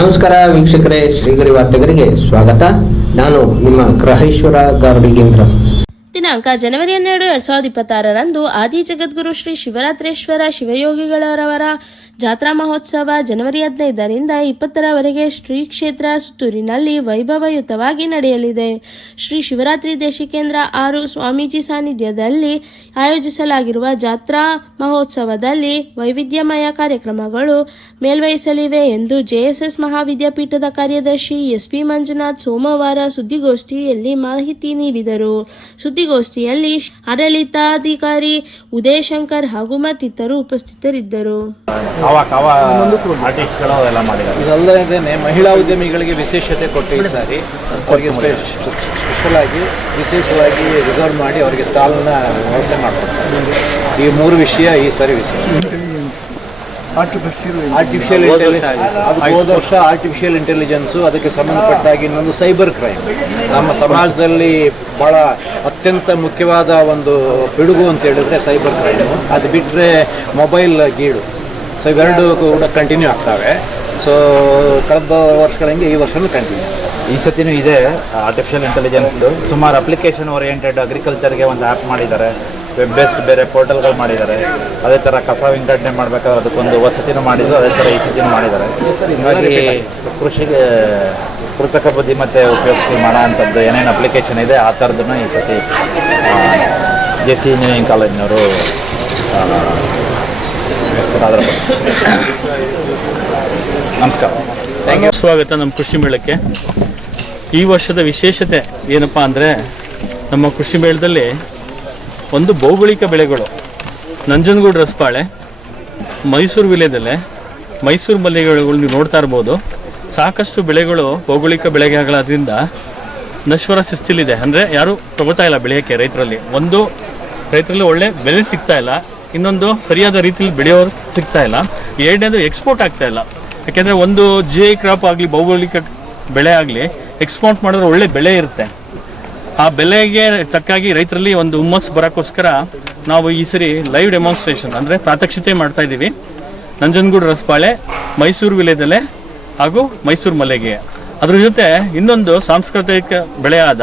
ನಮಸ್ಕಾರ ವೀಕ್ಷಕರೇ, ಶ್ರೀಗರಿ ವಾರ್ತೆಗರಿಗೆ ಸ್ವಾಗತ. ನಾನು ನಿಮ್ಮ ಗ್ರಹೇಶ್ವರ ಗಾರುಡಿಗೇಂದ್ರ. ದಿನಾಂಕ ಜನವರಿ ಹನ್ನೆರಡು, ಎರಡ್ ಸಾವಿರದ ಇಪ್ಪತ್ತಾರರಂದು ಆದಿ ಜಗದ್ಗುರು ಶ್ರೀ ಶಿವರಾತ್ರೇಶ್ವರ ಶಿವಯೋಗಿಗಳವರ ಜಾತ್ರಾ ಮಹೋತ್ಸವ ಜನವರಿ ಹದಿನೈದರಿಂದ ಇಪ್ಪತ್ತರವರೆಗೆ ಶ್ರೀ ಕ್ಷೇತ್ರ ಸುತ್ತೂರಿನಲ್ಲಿ ವೈಭವಯುತವಾಗಿ ನಡೆಯಲಿದೆ. ಶ್ರೀ ಶಿವರಾತ್ರಿ ದೇಶಿಕೇಂದ್ರ ಆರು ಸ್ವಾಮೀಜಿ ಸಾನ್ನಿಧ್ಯದಲ್ಲಿ ಆಯೋಜಿಸಲಾಗಿರುವ ಜಾತ್ರಾ ಮಹೋತ್ಸವದಲ್ಲಿ ವೈವಿಧ್ಯಮಯ ಕಾರ್ಯಕ್ರಮಗಳು ಮೇಲ್ವಹಿಸಲಿವೆ ಎಂದು ಜೆಎಸ್ಎಸ್ ಮಹಾವಿದ್ಯಾಪೀಠದ ಕಾರ್ಯದರ್ಶಿ ಎಸ್ಪಿ ಮಂಜುನಾಥ್ ಸೋಮವಾರ ಸುದ್ದಿಗೋಷ್ಠಿಯಲ್ಲಿ ಮಾಹಿತಿ ನೀಡಿದರು. ಸುದ್ದಿಗೋಷ್ಠಿಯಲ್ಲಿ ಆಡಳಿತಾಧಿಕಾರಿ ಉದಯಶಂಕರ್ ಹಾಗೂ ಮತ್ತಿತರರು ಉಪಸ್ಥಿತರಿದ್ದರು. ಅವಾಗ ಅವ ಆರ್ಟಿಸ್ಟ್ಗಳು ಎಲ್ಲ ಮಾಡಿದ್ದಾರೆ. ಇದಲ್ಲದೇ ಮಹಿಳಾ ಉದ್ಯಮಿಗಳಿಗೆ ವಿಶೇಷತೆ ಕೊಟ್ಟು ಈ ಸಾರಿ ಅವರಿಗೆ ಸ್ಪೆಷಲ್ ಆಗಿ ವಿಶೇಷವಾಗಿ ರಿಸರ್ವ್ ಮಾಡಿ ಅವರಿಗೆ ಸ್ಟಾಲ್ನ ವ್ಯವಸ್ಥೆ ಮಾಡ್ತಾರೆ ಈ ಮೂರು ವಿಷಯ ಈ ಸಾರಿ ವಿಷಯ ಆರ್ಟಿಫಿಷಿಯಲ್ ಇಂಟೆಲಿಜೆನ್ಸ್ ಅದು ಹೋದ ವರ್ಷ ಆರ್ಟಿಫಿಷಿಯಲ್ ಇಂಟೆಲಿಜೆನ್ಸು ಅದಕ್ಕೆ ಸಂಬಂಧಪಟ್ಟಾಗಿ ಇನ್ನೊಂದು ಸೈಬರ್ ಕ್ರೈಮ್ ನಮ್ಮ ಸಮಾಜದಲ್ಲಿ ಬಹಳ ಅತ್ಯಂತ ಮುಖ್ಯವಾದ ಒಂದು ಪಿಡುಗು ಅಂತ ಹೇಳಿದ್ರೆ ಸೈಬರ್ ಕ್ರೈಮು ಅದು ಬಿಟ್ಟರೆ ಮೊಬೈಲ್ ಗೀಳು ಸೊ ಇವೆರಡು ಕೂಡ ಕಂಟಿನ್ಯೂ ಆಗ್ತವೆ. ಸೊ ಕಳೆದ ವರ್ಷಗಳಂಗೆ ಈ ವರ್ಷನೂ ಕಂಟಿನ್ಯೂ ಈ ಸತಿನೂ ಇದೆ ಆರ್ಟಿಫಿಷಿಯಲ್ ಇಂಟೆಲಿಜೆನ್ಸ್ ಸುಮಾರು ಅಪ್ಲಿಕೇಶನ್ ಓರಿಯೆಂಟೆಡ್ ಅಗ್ರಿಕಲ್ಚರ್ಗೆ ಒಂದು ಆ್ಯಪ್ ಮಾಡಿದ್ದಾರೆ. ವೆಬ್ ಬೇಸ್ಡ್ ಬೇರೆ ಪೋರ್ಟಲ್ಗಳು ಮಾಡಿದ್ದಾರೆ. ಅದೇ ಥರ ಕಸ ವಿಂಗಡಣೆ ಮಾಡಬೇಕಾದ್ರೆ ಅದಕ್ಕೊಂದು ವಸತಿನೂ ಮಾಡಿದ್ರು. ಅದೇ ಥರ ಈ ಸತಿನೂ ಮಾಡಿದ್ದಾರೆ. ಹೀಗಾಗಿ ಕೃಷಿಗೆ ಕೃತಕ ಬುದ್ಧಿಮತ್ತೆ ಉಪಯೋಗಿಸಿ ಮಾಡೋ ಅಂಥದ್ದು ಏನೇನು ಅಪ್ಲಿಕೇಶನ್ ಇದೆ ಆ ಥರದನ್ನು ಈ ಸತಿ ಜೆ ಸಿ ಇಂಜಿನಿಯರಿಂಗ್ ಕಾಲೇಜಿನವರು ನಮಸ್ಕಾರ. ಸ್ವಾಗತ ನಮ್ಮ ಕೃಷಿ ಮೇಳಕ್ಕೆ. ಈ ವರ್ಷದ ವಿಶೇಷತೆ ಏನಪ್ಪಾ ಅಂದರೆ, ನಮ್ಮ ಕೃಷಿ ಮೇಳದಲ್ಲಿ ಒಂದು ಭೌಗೋಳಿಕ ಬೆಳೆಗಳು. ನಂಜನಗೂಡು ರಸಬಾಳೆ, ಮೈಸೂರು ವಿಲೇದಲ್ಲೇ ಮೈಸೂರು ಮಲ್ಲಿಗೆಗಳು ನೀವು ನೋಡ್ತಾ ಇರ್ಬೋದು. ಸಾಕಷ್ಟು ಬೆಳೆಗಳು ಭೌಗೋಳಿಕ ಬೆಳೆಗಳಾದ್ರಿಂದ ನಶ್ವರ ಸ್ಥಿತಿಲಿದೆ ಅಂದರೆ ಯಾರು ತಗೋತಾ ಇಲ್ಲ ಬೆಳೆಯೋಕ್ಕೆ ರೈತರಲ್ಲಿ. ಒಂದು, ರೈತರಲ್ಲಿ ಒಳ್ಳೆ ಬೆಲೆ ಸಿಗ್ತಾ ಇಲ್ಲ. ಇನ್ನೊಂದು ಸರಿಯಾದ ರೀತಿಯಲ್ಲಿ ಬೆಳೆಯೋರು ಸಿಗ್ತಾ ಇಲ್ಲ. ಎರಡನೇದು ಎಕ್ಸ್ಪೋರ್ಟ್ ಆಗ್ತಾ ಇಲ್ಲ. ಯಾಕೆಂದರೆ ಒಂದು ಜಿ ಐ ಕ್ರಾಪ್ ಆಗಲಿ, ಭೌಗೋಳಿಕ ಬೆಳೆ ಆಗಲಿ ಎಕ್ಸ್ಪೋರ್ಟ್ ಮಾಡಿದ್ರೆ ಒಳ್ಳೆ ಬೆಲೆ ಇರುತ್ತೆ. ಆ ಬೆಲೆಗೆ ತಕ್ಕಾಗಿ ರೈತರಲ್ಲಿ ಒಂದು ಹುಮ್ಮಸ್ಸು ಬರೋಕ್ಕೋಸ್ಕರ ನಾವು ಈ ಸರಿ ಲೈವ್ ಡೆಮಾನ್ಸ್ಟ್ರೇಷನ್ ಅಂದರೆ ಪ್ರಾತ್ಯಕ್ಷಿತೆ ಮಾಡ್ತಾ ಇದ್ದೀವಿ ನಂಜನಗೂಡು ರಸಬಾಳೆ, ಮೈಸೂರು ವಿಲೇದೆಲೆ ಹಾಗೂ ಮೈಸೂರು ಮಲೆಗೆ ಅದ್ರ ಜೊತೆ ಇನ್ನೊಂದು ಸಾಂಸ್ಕೃತಿಕ ಬೆಳೆಯಾದ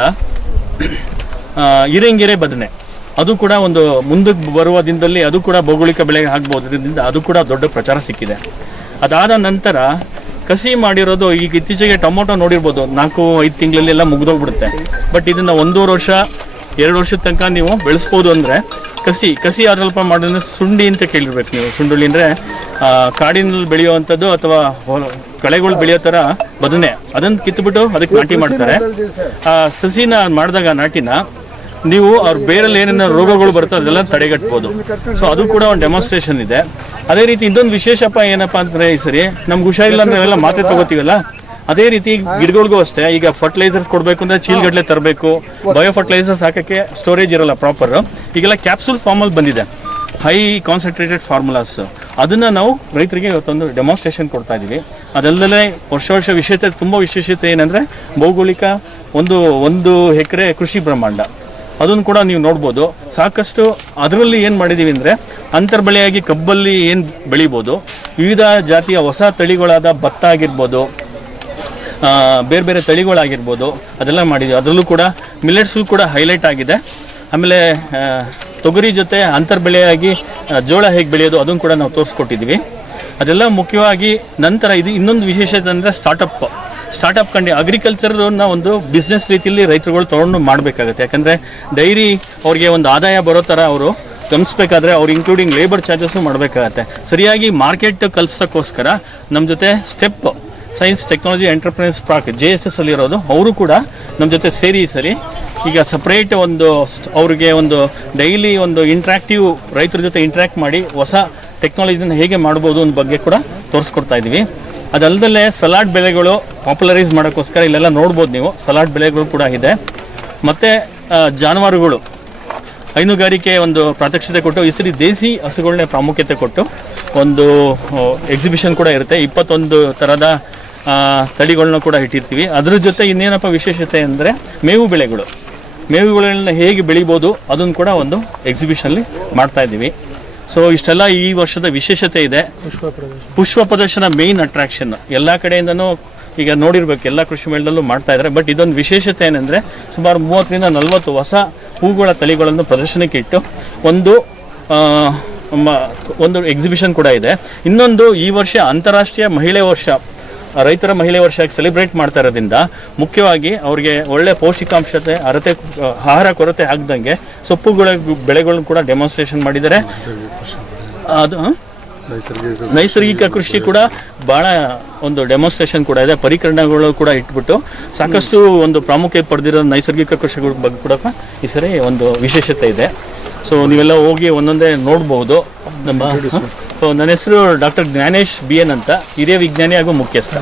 ಇರೆಂಗೆರೆ ಬದನೆ. ಅದು ಕೂಡ ಒಂದು ಮುಂದಕ್ಕೆ ಬರುವ ದಿನದಲ್ಲಿ ಅದು ಕೂಡ ಭೌಗೋಳಿಕ ಬೆಳೆಗೆ ಆಗ್ಬೋದ್ರಿಂದ ಅದು ಕೂಡ ದೊಡ್ಡ ಪ್ರಚಾರ ಸಿಕ್ಕಿದೆ. ಅದಾದ ನಂತರ ಕಸಿ ಮಾಡಿರೋದು ಈಗ ಇತ್ತೀಚೆಗೆ ಟೊಮೊಟೊ ನೋಡಿರ್ಬೋದು. ನಾಲ್ಕು ಐದು ತಿಂಗಳಲ್ಲಿ ಎಲ್ಲ ಮುಗಿದೋಗ್ಬಿಡುತ್ತೆ. ಬಟ್ ಇದನ್ನು ಒಂದೂವರೆ ವರ್ಷ ಎರಡು ವರ್ಷದ ತನಕ ನೀವು ಬೆಳೆಸ್ಬೋದು ಅಂದರೆ ಕಸಿ ಕಸಿ ಆದ್ರಲ್ಪ ಮಾಡೋದ್ರೆ ಸುಂಡಿ ಅಂತ ಕೇಳಿರ್ಬೇಕು ನೀವು. ಸುಂಡುಳಿ ಅಂದರೆ ಆ, ಕಾಡಿನಲ್ಲಿ ಬೆಳೆಯುವಂಥದ್ದು ಅಥವಾ ಕಳೆಗಳು ಬೆಳೆಯೋ ಥರ ಬದನೆ. ಅದನ್ನು ಕಿತ್ತುಬಿಟ್ಟು ಅದಕ್ಕೆ ನಾಟಿ ಮಾಡ್ತಾರೆ. ಆ ಸಸಿನ ಮಾಡಿದಾಗ ನಾಟಿನ ನೀವು ಅವ್ರ ಬೇರಲ್ಲಿ ಏನೇನು ರೋಗಗಳು ಬರ್ತದೆ ಅದೆಲ್ಲ ತಡೆಗಟ್ಬೋದು. ಸೊ ಅದು ಕೂಡ ಒಂದು ಡೆಮಾನ್ಸ್ಟ್ರೇಷನ್ ಇದೆ. ಅದೇ ರೀತಿ ಇನ್ನೊಂದು ವಿಶೇಷಪ್ಪ ಏನಪ್ಪಾ ಅಂದ್ರೆ ಈ ಸರಿ, ನಮ್ಗೆ ಹುಷಾರಿಲ್ಲ ಅಂದ್ರೆ ಎಲ್ಲ ಮಾತ್ರೆ ತಗೋತೀವಲ್ಲ? ಅದೇ ರೀತಿ ಗಿಡಗಳಿಗೂ ಅಷ್ಟೇ, ಈಗ ಫರ್ಟಿಲೈಸರ್ಸ್ ಕೊಡಬೇಕು ಅಂದ್ರೆ ಚೀಲ್ಗಡ್ಲೆ ತರಬೇಕು ಬಯೋ ಫರ್ಟಿಲೈಸರ್ಸ್ ಹಾಕಕ್ಕೆ ಸ್ಟೋರೇಜ್ ಇರಲ್ಲ ಪ್ರಾಪರ್ ಈಗೆಲ್ಲ ಕ್ಯಾಪ್ಸೂಲ್ ಫಾರ್ಮಲ್ ಬಂದಿದೆ. ಹೈ ಕಾನ್ಸಂಟ್ರೇಟೆಡ್ ಫಾರ್ಮುಲಾಸ್ ಅದನ್ನ ನಾವು ರೈತರಿಗೆ ಇವತ್ತೊಂದು ಡೆಮಾನ್ಸ್ಟ್ರೇಷನ್ ಕೊಡ್ತಾ ಇದೀವಿ. ಅದಲ್ಲದೆ ವರ್ಷ ವರ್ಷ ವಿಶೇಷತೆ, ತುಂಬಾ ವಿಶೇಷತೆ ಏನಂದ್ರೆ, ಭೌಗೋಳಿಕ ಒಂದು ಒಂದು ಎಕರೆ ಕೃಷಿ ಬ್ರಹ್ಮಾಂಡ. ಅದನ್ನು ಕೂಡ ನೀವು ನೋಡ್ಬೋದು. ಸಾಕಷ್ಟು ಅದರಲ್ಲಿ ಏನು ಮಾಡಿದ್ದೀವಿ ಅಂದರೆ ಅಂತರ್ಬೆಳೆಯಾಗಿ ಕಬ್ಬಲ್ಲಿ ಏನು ಬೆಳಿಬೋದು, ವಿವಿಧ ಜಾತಿಯ ಹೊಸ ತಳಿಗಳಾದ ಭತ್ತ ಆಗಿರ್ಬೋದು ಬೇರೆ ಬೇರೆ ತಳಿಗಳಾಗಿರ್ಬೋದು, ಅದೆಲ್ಲ ಮಾಡಿದ್ದೀವಿ ಅದರಲ್ಲೂ ಕೂಡ ಮಿಲೆಟ್ಸು ಕೂಡ ಹೈಲೈಟ್ ಆಗಿದೆ. ಆಮೇಲೆ ತೊಗರಿ ಜೊತೆ ಅಂತರ್ಬೆಳೆಯಾಗಿ ಜೋಳ ಹೇಗೆ ಬೆಳೆಯೋದು ಅದನ್ನು ಕೂಡ ನಾವು ತೋರಿಸ್ಕೊಟ್ಟಿದ್ದೀವಿ ಅದೆಲ್ಲ ಮುಖ್ಯವಾಗಿ ನಂತರ ಇದು ಇನ್ನೊಂದು ವಿಶೇಷತೆ ಅಂದರೆ ಸ್ಟಾರ್ಟಪ್ ಸ್ಟಾರ್ಟಪ್ ಕಂಡು ಅಗ್ರಿಕಲ್ಚರ್ನ ಒಂದು ಬಿಸ್ನೆಸ್ ರೀತಿಯಲ್ಲಿ ರೈತರುಗಳು ತೊಗೊಂಡು ಮಾಡಬೇಕಾಗುತ್ತೆ. ಯಾಕಂದರೆ ಡೈರಿ ಅವ್ರಿಗೆ ಒಂದು ಆದಾಯ ಬರೋ ಥರ ಅವರು ಗಮನಿಸ್ಬೇಕಾದ್ರೆ ಅವ್ರು ಇನ್ಕ್ಲೂಡಿಂಗ್ ಲೇಬರ್ ಚಾರ್ಜಸ್ಸು ಮಾಡಬೇಕಾಗತ್ತೆ. ಸರಿಯಾಗಿ ಮಾರ್ಕೆಟ್ ಕಲ್ಪಿಸೋಕ್ಕೋಸ್ಕರ ನಮ್ಮ ಜೊತೆ STEP science technology enterprise park J S S ಅಲ್ಲಿರೋದು ಅವರು ಕೂಡ ನಮ್ಮ ಜೊತೆ ಸೇರಿ ಸರಿ ಈಗ ಸಪ್ರೇಟ್ ಒಂದು ಅವ್ರಿಗೆ ಒಂದು ಡೈಲಿ ಒಂದು ಇಂಟ್ರಾಕ್ಟಿವ್ ರೈತರ ಜೊತೆ ಇಂಟ್ರಾಕ್ಟ್ ಮಾಡಿ ಹೊಸ ಟೆಕ್ನಾಲಜಿನ ಹೇಗೆ ಮಾಡ್ಬೋದು ಅನ್ನೋ ಬಗ್ಗೆ ಕೂಡ ತೋರಿಸ್ಕೊಡ್ತಾ ಇದ್ದೀವಿ ಅದಲ್ಲದೆ ಸಲಾಡ್ ಬೆಳೆಗಳು ಪಾಪ್ಯುಲರೈಸ್ ಮಾಡೋಕ್ಕೋಸ್ಕರ ಇಲ್ಲೆಲ್ಲ ನೋಡ್ಬೋದು ನೀವು. ಸಲಾಡ್ ಬೆಳೆಗಳು ಕೂಡ ಇದೆ. ಮತ್ತು ಜಾನುವಾರುಗಳು. ಹೈನುಗಾರಿಕೆ ಒಂದು ಪ್ರಾತ್ಯಕ್ಷತೆ ಕೊಟ್ಟು, ಈ ಸರಿ ದೇಸಿ ಹಸುಗಳನ್ನೇ ಪ್ರಾಮುಖ್ಯತೆ ಕೊಟ್ಟು, ಒಂದು ಎಕ್ಸಿಬಿಷನ್ ಕೂಡ ಇರುತ್ತೆ. ಇಪ್ಪತ್ತೊಂದು ಥರದ ತಳಿಗಳನ್ನ ಕೂಡ ಇಟ್ಟಿರ್ತೀವಿ. ಅದ್ರ ಜೊತೆ ಇನ್ನೇನಪ್ಪ ವಿಶೇಷತೆ ಅಂದರೆ ಮೇವು ಬೆಳೆಗಳು. ಮೇವುಗಳನ್ನ ಹೇಗೆ ಬೆಳಿಬೋದು, ಅದನ್ನು ಕೂಡ ಒಂದು ಎಕ್ಸಿಬಿಷನಲ್ಲಿ ಮಾಡ್ತಾ ಇದ್ದೀವಿ. ಸೊ ಇಷ್ಟೆಲ್ಲ ಈ ವರ್ಷದ ವಿಶೇಷತೆ ಇದೆ. ಪುಷ್ಪ ಪ್ರದರ್ಶನ ಮೇನ್ ಅಟ್ರಾಕ್ಷನ್ ಎಲ್ಲ ಕಡೆಯಿಂದನೂ ಈಗ ನೋಡಿರ್ಬೇಕು ಎಲ್ಲ ಕೃಷಿ ಮೇಳದಲ್ಲೂ ಮಾಡ್ತಾ ಇದ್ದಾರೆ ಬಟ್ ಇದೊಂದು ವಿಶೇಷತೆ ಏನಂದ್ರೆ ಸುಮಾರು ಮೂವತ್ತರಿಂದ ನಲವತ್ತು ಹೊಸ ಹೂಗಳ ತಳಿಗಳನ್ನು ಪ್ರದರ್ಶನಕ್ಕೆ ಇಟ್ಟು ಒಂದು ಒಂದು ಎಕ್ಸಿಬಿಷನ್ ಕೂಡ ಇದೆ. ಇನ್ನೊಂದು ಈ ವರ್ಷ ಅಂತಾರಾಷ್ಟ್ರೀಯ ಮಹಿಳೆ ವರ್ಷ. ರೈತರ ಮಹಿಳೆ ವರ್ಷ ಸೆಲೆಬ್ರೇಟ್ ಮಾಡ್ತಾ ಇರೋದ್ರಿಂದ ಮುಖ್ಯವಾಗಿ ಅವರಿಗೆ ಒಳ್ಳೆ ಪೌಷ್ಟಿಕಾಂಶತೆ ಅರತೆ ಆಹಾರ ಕೊರತೆ ಆಗ್ದಂಗೆ ಸೊಪ್ಪುಗಳ ಬೆಳೆಗಳನ್ನು ಕೂಡ ಡೆಮಾನ್ಸ್ಟ್ರೇಷನ್ ಮಾಡಿದ್ದಾರೆ. ಅದು ನೈಸರ್ಗಿಕ ಕೃಷಿ ಕೂಡ ಬಹಳ ಒಂದು ಡೆಮಾನ್ಸ್ಟ್ರೇಷನ್ ಕೂಡ ಇದೆ. ಪರಿಕರಣಗಳು ಕೂಡ ಇಟ್ಬಿಟ್ಟು ಸಾಕಷ್ಟು ಒಂದು ಪ್ರಾಮುಖ್ಯತೆ ಪಡೆದಿರೋ ನೈಸರ್ಗಿಕ ಕೃಷಿಗಳ ಬಗ್ಗೆ ಕೂಡ ಈ ಸರಿ ಒಂದು ವಿಶೇಷತೆ ಇದೆ. ಸೊ ನೀವೆಲ್ಲ ಹೋಗಿ ಒಂದೊಂದೇ ನೋಡ್ಬೋದು. ನಮ್ಮ ಸೊ ನನ್ನ ಹೆಸರು ಡಾಕ್ಟರ್ ಜ್ಞಾನೇಶ್ ಬಿ ಎನ್ ಅಂತ. ಹಿರಿಯ ವಿಜ್ಞಾನಿ ಹಾಗೂ ಮುಖ್ಯಸ್ಥ.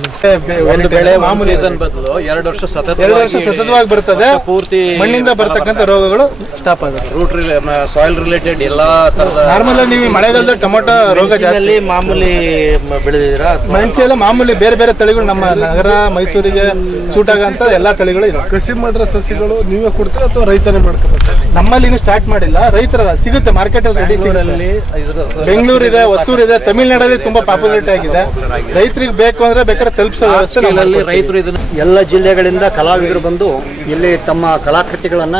ಒಂದು ಬೆಳೆ ಮಾಮೂಲಿ ಸೀಸನ್ ಬದಲು ಎರಡು ವರ್ಷ ಸತತ ಎರಡು ವರ್ಷ ಸತತವಾಗಿ ಬರ್ತದೆ ಪೂರ್ತಿ ಮಣ್ಣಿಂದ ಬರ್ತಕ್ಕಂಥ ರೋಗಗಳು ಸ್ಟಾಪ್ ಆಗುತ್ತೆ. ರೂಟ್ ಸಾಯಿಲ್ ರಿಲೇಟೆಡ್ ಎಲ್ಲಾ ತರದ ನಾರ್ಮಲ್ ನೀವು ಮಳೆಗಾಲದ ಟೊಮೊಟೊ ರೋಗ ಜಾಸ್ತಿ ಮಾಮೂಲಿ ಬೆಳೆದಿದ್ದೀರಾ? ಮೆಣಸು ಎಲ್ಲ ಮಾಮೂಲಿ ಬೇರೆ ಬೇರೆ ತಳಿಗಳು ನಮ್ಮ ನಗರ ಮೈಸೂರಿಗೆ ಸೂಟ್ ಆಗಂತ ಎಲ್ಲಾ ತಳಿಗಳು ಇದೆ ಕಸಿ ಮಾಡಿರೋ ಸಸಿಗಳು ನೀವೇ ಕೊಡ್ತೀರಾ ಅಥವಾ ರೈತನೇ ಮಾಡ್ಕೋಬೇಕು ನಮ್ಮಲ್ಲಿ ಇನ್ನು ಸ್ಟಾರ್ಟ್ ಮಾಡಿಲ್ಲ. ರೈತರ ಸಿಗುತ್ತೆ ಮಾರ್ಕೆಟ್ ಅಲ್ಲಿ ರೆಡಿ ಸಿಗುತ್ತೆ. ಬೆಂಗಳೂರು ಇದೆ ಹೊಸೂರು ಇದೆ ತಮಿಳ್ನಾಡಲ್ಲಿ ತುಂಬಾ ಪಾಪ್ಯುಲರಿಟಿ ಆಗಿದೆ. ರೈತರಿಗೆ ಬೇಕು ಅಂದ್ರೆ ಬೇಕಾದ್ರೆ ತಲುಪಿಸೋ. ರೈತರು ಇದನ್ನ ಎಲ್ಲ ಜಿಲ್ಲೆಗಳಿಂದ ಕಲಾವಿದರು ಬಂದು ಇಲ್ಲಿ ತಮ್ಮ ಕಲಾಕೃತಿಗಳನ್ನ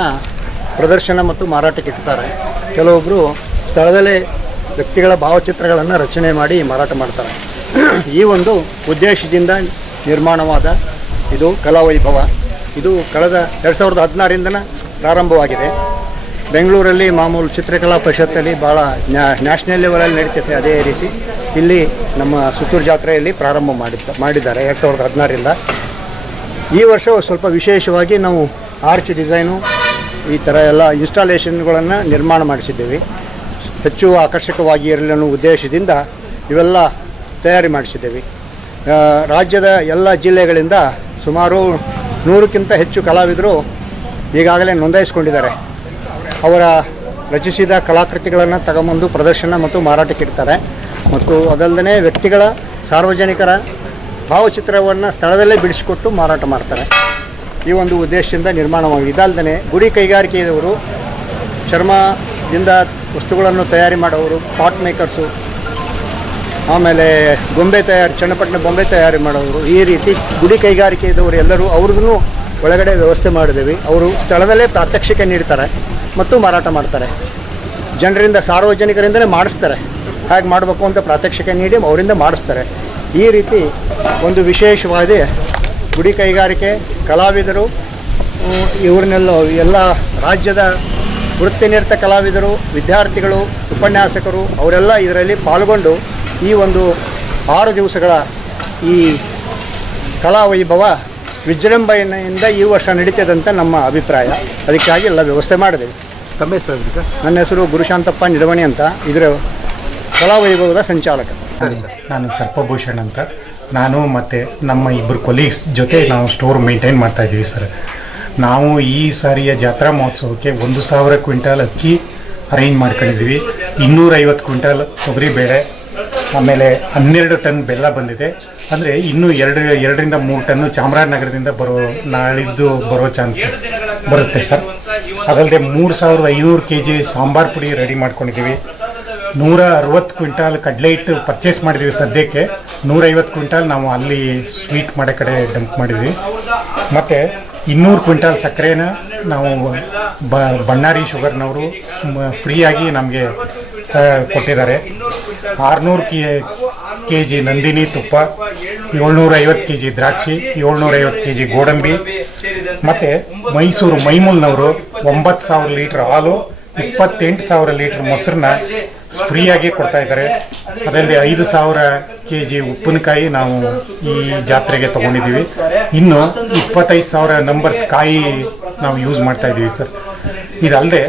ಪ್ರದರ್ಶನ ಮತ್ತು ಮಾರಾಟಕ್ಕೆ ಇಡ್ತಾರೆ. ಕೆಲವೊಬ್ಬರು ಸ್ಥಳದಲ್ಲೇ ವ್ಯಕ್ತಿಗಳ ಭಾವಚಿತ್ರಗಳನ್ನು ರಚನೆ ಮಾಡಿ ಮಾರಾಟ ಮಾಡ್ತಾರೆ. ಈ ಒಂದು ಉದ್ದೇಶದಿಂದ ನಿರ್ಮಾಣವಾದ ಇದು ಕಲಾವೈಭವ. ಇದು ಕಳೆದ ಎರಡು ಸಾವಿರದ ಹದಿನಾರಿಂದ ಪ್ರಾರಂಭವಾಗಿದೆ. ಬೆಂಗಳೂರಲ್ಲಿ ಮಾಮೂಲು ಚಿತ್ರಕಲಾ ಪರಿಷತ್ತಲ್ಲಿ ಭಾಳ ನ್ಯಾಷನಲ್ ಲೆವೆಲಲ್ಲಿ ನಡೀತೈತೆ ಅದೇ ರೀತಿ. ಇಲ್ಲಿ ನಮ್ಮ ಸುತ್ತೂರು ಜಾತ್ರೆಯಲ್ಲಿ ಪ್ರಾರಂಭ ಮಾಡಿದ್ದ, ಮಾಡಿದ್ದಾರೆ ಎರಡು ಸಾವಿರದ ಹದಿನಾರರಿಂದ. ಈ ವರ್ಷ ಸ್ವಲ್ಪ ವಿಶೇಷವಾಗಿ ನಾವು ಆರ್ಚ್ ಡಿಸೈನು, ಈ ಥರ ಎಲ್ಲ ಇನ್ಸ್ಟಾಲೇಷನ್ಗಳನ್ನು ನಿರ್ಮಾಣ ಮಾಡಿಸಿದ್ದೇವೆ. ಹೆಚ್ಚು ಆಕರ್ಷಕವಾಗಿ ಇರಲಿ ಅನ್ನೋ ಉದ್ದೇಶದಿಂದ ಇವೆಲ್ಲ ತಯಾರಿ ಮಾಡಿಸಿದ್ದೇವೆ. ರಾಜ್ಯದ ಎಲ್ಲ ಜಿಲ್ಲೆಗಳಿಂದ ಸುಮಾರು ನೂರಕ್ಕಿಂತ ಹೆಚ್ಚು ಕಲಾವಿದರು ಈಗಾಗಲೇ ನೋಂದಾಯಿಸ್ಕೊಂಡಿದ್ದಾರೆ. ಅವರ ರಚಿಸಿದ ಕಲಾಕೃತಿಗಳನ್ನು ತಗೊಂಬಂದು ಪ್ರದರ್ಶನ ಮತ್ತು ಮಾರಾಟಕ್ಕೆ ಇಡ್ತಾರೆ. ಮತ್ತು ಅದಲ್ಲದೆ ವ್ಯಕ್ತಿಗಳ ಸಾರ್ವಜನಿಕರ ಭಾವಚಿತ್ರವನ್ನು ಸ್ಥಳದಲ್ಲೇ ಬಿಡಿಸಿಕೊಟ್ಟು ಮಾರಾಟ ಮಾಡ್ತಾರೆ. ಈ ಒಂದು ಉದ್ದೇಶದಿಂದ ನಿರ್ಮಾಣವಾಗಿದೆ. ಇದಲ್ಲದೆ ಗುಡಿ ಕೈಗಾರಿಕೆಯವರು ಚರ್ಮದಿಂದ ವಸ್ತುಗಳನ್ನು ತಯಾರಿ ಮಾಡೋರು, ಪಾಟ್ ಮೇಕರ್ಸು, ಆಮೇಲೆ ಗೊಂಬೆ ತಯಾರಿ, ಚನ್ನಪಟ್ಟಣ ಬೊಂಬೆ ತಯಾರಿ ಮಾಡೋರು, ಈ ರೀತಿ ಗುಡಿ ಕೈಗಾರಿಕೆ ಇದ್ದವರು ಎಲ್ಲರೂ ಅವ್ರಿಗೂ ಒಳಗಡೆ ವ್ಯವಸ್ಥೆ ಮಾಡಿದ್ದೀವಿ. ಅವರು ಸ್ಥಳದಲ್ಲೇ ಪ್ರಾತ್ಯಕ್ಷಿಕೆ ನೀಡ್ತಾರೆ. ಮತ್ತು ಮಾರಾಟ ಮಾಡ್ತಾರೆ. ಜನರಿಂದ, ಸಾರ್ವಜನಿಕರಿಂದಲೇ ಮಾಡಿಸ್ತಾರೆ. ಹಾಗೆ ಮಾಡಬೇಕು ಅಂತ ಪ್ರಾತ್ಯಕ್ಷಿಕೆ ನೀಡಿ ಅವರಿಂದ ಮಾಡಿಸ್ತಾರೆ. ಈ ರೀತಿ ಒಂದು ವಿಶೇಷವಾದ ಗುಡಿ ಕೈಗಾರಿಕೆ, ಕಲಾವಿದರು ಇವ್ರನ್ನೆಲ್ಲ ಎಲ್ಲ ರಾಜ್ಯದ ವೃತ್ತಿನಿರತ ಕಲಾವಿದರು, ವಿದ್ಯಾರ್ಥಿಗಳು, ಉಪನ್ಯಾಸಕರು, ಅವರೆಲ್ಲ ಇದರಲ್ಲಿ ಪಾಲ್ಗೊಂಡು ಈ ಒಂದು ಆರು ದಿವಸಗಳ ಈ ಕಲಾವೈಭವ ವಿಜೃಂಭಣೆಯಿಂದ ಈ ವರ್ಷ ನಡೀತದೆ ಅಂತ ನಮ್ಮ ಅಭಿಪ್ರಾಯ. ಅದಕ್ಕಾಗಿ ಎಲ್ಲ ವ್ಯವಸ್ಥೆ ಮಾಡಿದೆ ತಮ್ಮ ಹೆಸರು ಸರ್ ನನ್ನ ಹೆಸರು ಗುರುಶಾಂತಪ್ಪ ನಿಡವಣಿ ಅಂತ. ಇದರ ಕಲಾವೈಭವದ ಸಂಚಾಲಕ. ನಾನು ಸರ್ಪಭೂಷಣ್ ಅಂತ. ನಾನು ಮತ್ತು ನಮ್ಮ ಇಬ್ಬರು ಕೊಲೀಗ್ಸ್ ಜೊತೆ ನಾವು ಸ್ಟೋರ್ ಮೇಂಟೈನ್ ಮಾಡ್ತಾ ಇದ್ದೀವಿ ಸರ್. ನಾವು ಈ ಸಾರಿಯ ಜಾತ್ರಾ ಮಹೋತ್ಸವಕ್ಕೆ ಒಂದು ಸಾವಿರ ಕ್ವಿಂಟಾಲ್ ಅಕ್ಕಿ ಅರೇಂಜ್ ಮಾಡ್ಕೊಂಡಿದ್ವಿ ಇನ್ನೂರೈವತ್ತು ಕ್ವಿಂಟಾಲ್ ತೊಗರಿಬೇಳೆ ಆಮೇಲೆ ಹನ್ನೆರಡು ಟನ್ ಬೆಲ್ಲ ಬಂದಿದೆ. ಅಂದರೆ ಇನ್ನೂ ಎರಡು, ಎರಡರಿಂದ ಮೂರು ಟನ್ನು ಚಾಮರಾಜನಗರದಿಂದ ಬರೋ, ನಾಳಿದ್ದು ಬರೋ ಚಾನ್ಸಸ್ ಬರುತ್ತೆ ಸರ್. ಅದಲ್ಲದೆ ಮೂರು ಸಾವಿರದ ಐನೂರು ಕೆ ಜಿ ಸಾಂಬಾರ್ ಪುಡಿ ರೆಡಿ ಮಾಡ್ಕೊಂಡಿದ್ದೀವಿ. ನೂರ ಅರವತ್ತು ಕ್ವಿಂಟಾಲ್ ಕಡಲೆ ಹಿಟ್ಟು ಪರ್ಚೇಸ್ ಮಾಡಿದ್ದೀವಿ ಸದ್ಯಕ್ಕೆ. ನೂರೈವತ್ತು ಕ್ವಿಂಟಾಲ್ ನಾವು ಅಲ್ಲಿ ಸ್ವೀಟ್ ಮಾಡೋ ಕಡೆ ಡಂಪ್ ಮಾಡಿದ್ವಿ ಮತ್ತು ಇನ್ನೂರು ಕ್ವಿಂಟಾಲ್ ಸಕ್ಕರೆನ ನಾವು ಬ ಬಣ್ಣಾರಿ ಶುಗರ್ನವರು ಫ್ರೀಯಾಗಿ ನಮಗೆ ಸ, ಕೊಟ್ಟಿದ್ದಾರೆ. ಆರುನೂರು ಕೆ ಕೆ ಜಿ ನಂದಿನಿ ತುಪ್ಪ ಏಳ್ನೂರ ಐವತ್ತು ಕೆ ಜಿ ದ್ರಾಕ್ಷಿ, ಏಳ್ನೂರೈವತ್ತು ಕೆ ಜಿ ಗೋಡಂಬಿ, ಮತ್ತು ಮೈಸೂರು ಮೈಮೂಲ್ನವರು ಒಂಬತ್ತು ಸಾವಿರ ಲೀಟ್ರ್ ಹಾಲು, ಇಪ್ಪತ್ತೆಂಟು ಸಾವಿರ ಲೀಟ್ರ್ ಮೊಸರನ್ನ ಫ್ರೀಯಾಗಿ ಕೊಡ್ತಾ ಇದ್ದಾರೆ. ಅದರಲ್ಲಿ ಐದು ಸಾವಿರ ಕೆ ಜಿ ಉಪ್ಪಿನಕಾಯಿ ನಾವು ಈ ಜಾತ್ರೆಗೆ ತಗೊಂಡಿದ್ದೀವಿ. ಇನ್ನು ಇಪ್ಪತ್ತೈದು ಸಾವಿರ ನಂಬರ್ಸ್ ಕಾಯಿ ನಾವು ಯೂಸ್ ಮಾಡ್ತಾ ಇದ್ದೀವಿ ಸರ್. ಇದಲ್ಲದೆ,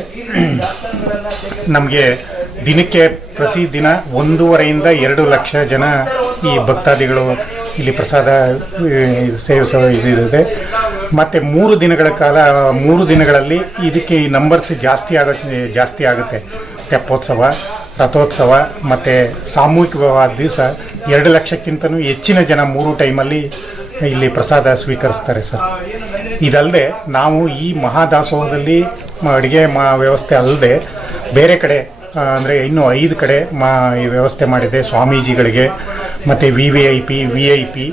ನಮಗೆ ದಿನಕ್ಕೆ ಪ್ರತಿದಿನ ಒಂದೂವರೆಯಿಂದ ಎರಡು ಲಕ್ಷ ಜನ ಈ ಭಕ್ತಾದಿಗಳು ಇಲ್ಲಿ ಪ್ರಸಾದ ಸೇವಿಸೋ ಇದು ಇದೆ ಮತ್ತು ಮೂರು ದಿನಗಳ ಕಾಲ, ಮೂರು ದಿನಗಳಲ್ಲಿ ಇದಕ್ಕೆ ಈ ನಂಬರ್ಸ್ ಜಾಸ್ತಿ ಆಗೋ ಜಾಸ್ತಿ ಆಗುತ್ತೆ. ತೆಪ್ಪೋತ್ಸವ, ರಥೋತ್ಸವ, ಮತ್ತು ಸಾಮೂಹಿಕವಾದ ದಿವಸ ಎರಡು ಲಕ್ಷಕ್ಕಿಂತನೂ ಹೆಚ್ಚಿನ ಜನ ಮೂರು ಟೈಮಲ್ಲಿ ಇಲ್ಲಿ ಪ್ರಸಾದ ಸ್ವೀಕರಿಸ್ತಾರೆ ಸರ್. ಇದಲ್ಲದೆ ನಾವು ಈ ಮಹಾದಾಸೋಹದಲ್ಲಿ ಅಡುಗೆ ಮಾ, ವ್ಯವಸ್ಥೆ ಅಲ್ಲದೆ ಬೇರೆ ಕಡೆ ಅಂದರೆ ಇನ್ನೂ ಐದು ಕಡೆ ಮಾ ವ್ಯವಸ್ಥೆ ಮಾಡಿದೆ ಸ್ವಾಮೀಜಿಗಳಿಗೆ, ಮತ್ತು V V I P V I P